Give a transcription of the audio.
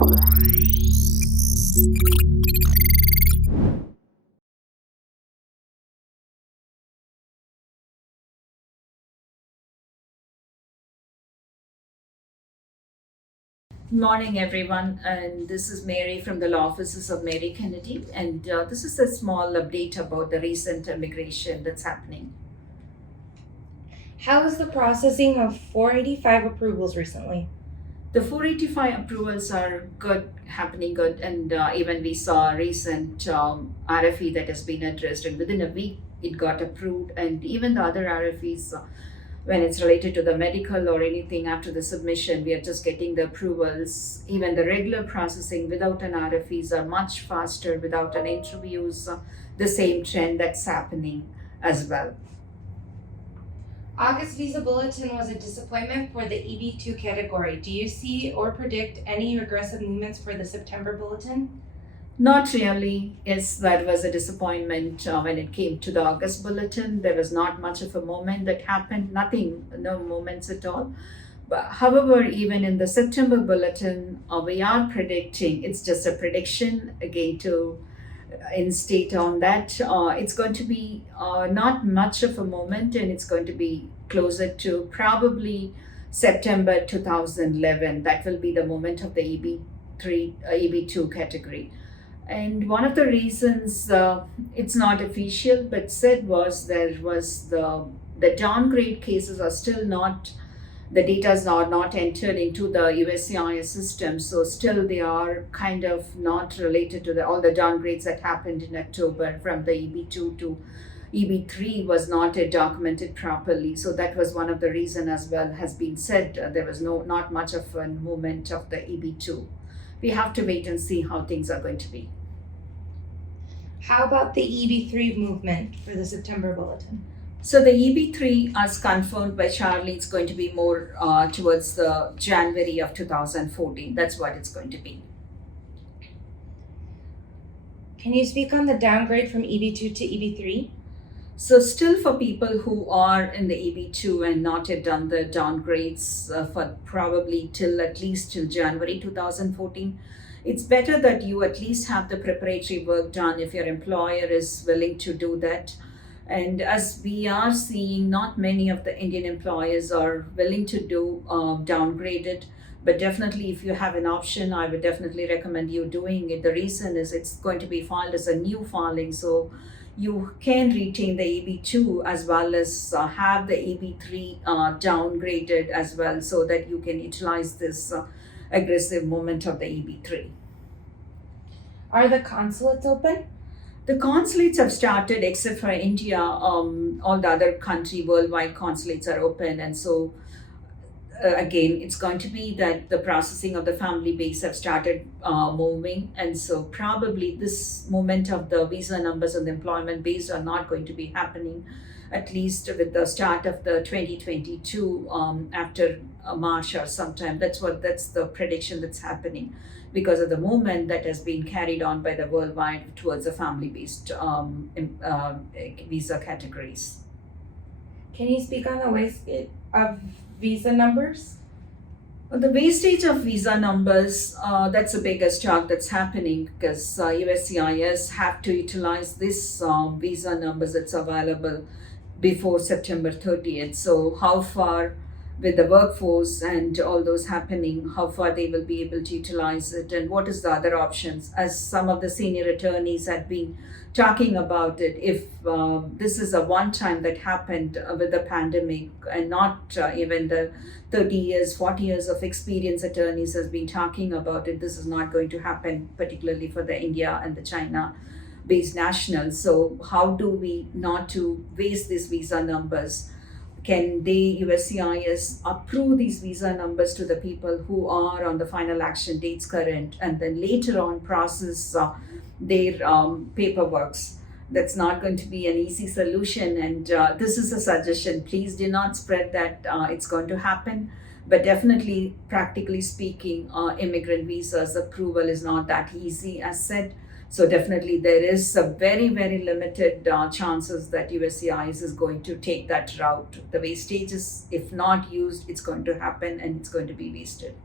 Morning, everyone, and this is Mary from the Law Offices of Mary Kennedy, and this is a small update about the recent immigration that's happening. How is the processing of 485 approvals recently? The 485 approvals are good, happening good, and even we saw a recent RFE that has been addressed, and within a week it got approved, and even the other RFEs. When it's related to the medical or anything after the submission, we are just getting the approvals. Even the regular processing without an RFEs are much faster without an interviews. The same trend that's happening as well. August Visa Bulletin was a disappointment for the EB2 category. Do you see or predict any regressive movements for the September Bulletin? Not really. Yes, that was a disappointment when it came to the August bulletin. There was not much of a moment that happened, nothing, no moments at all. But however, even in the September bulletin, we are predicting, it's just a prediction again to instate on that. It's going to be not much of a moment, and it's going to be closer to probably September 2011. That will be the moment of the EB3, EB2 category. And one of the reasons it's not official but said was there was the downgrade cases are still not, the data is not entered into the USCIS system, so still they are kind of not related to all the downgrades that happened in October from the EB2 to EB3 was not documented properly. So that was one of the reason as well has been said. There was not much of a movement of the EB2. We have to wait and see how things are going to be. How about the EB3 movement for the September Bulletin? So the EB3, as confirmed by Charlie, it's going to be more towards the January of 2014. That's what it's going to be. Can you speak on the downgrade from EB2 to EB3? So still for people who are in the EB2 and not yet done the downgrades for probably till at least till January 2014, it's better that you at least have the preparatory work done if your employer is willing to do that. And as we are seeing, not many of the Indian employers are willing to do downgraded. But definitely, if you have an option, I would definitely recommend you doing it. The reason is it's going to be filed as a new filing, so you can retain the EB2 as well as have the EB3 downgraded as well, so that you can utilize this aggressive movement of the EB3. Are the consulates open? The consulates have started, except for India. All the other country worldwide consulates are open, and so again, it's going to be that the processing of the family base have started moving, and so probably this movement of the visa numbers and the employment base are not going to be happening, at least with the start of the 2022 after March or sometime. That's the prediction that's happening because of the movement that has been carried on by the worldwide towards the family-based visa categories. Can you speak on the wastage of visa numbers? The wastage of visa numbers, that's the biggest talk that's happening because USCIS have to utilize this visa numbers that's available before September 30th. So how far with the workforce and all those happening, how far they will be able to utilize it and what is the other options, as some of the senior attorneys had been talking about it. If this is a one time that happened with the pandemic and not even the 30 years, 40 years of experience attorneys has been talking about it, this is not going to happen, particularly for the India and the China based nationals. So how do we not to waste these visa numbers? Can they, USCIS, approve these visa numbers to the people who are on the final action dates current and then later on process their paperworks? That's not going to be an easy solution, and this is a suggestion. Please do not spread that it's going to happen. But definitely, practically speaking, immigrant visas approval is not that easy as said. So definitely there is a very, very limited chances that USCIS is going to take that route. The wastage is, if not used, it's going to happen and it's going to be wasted.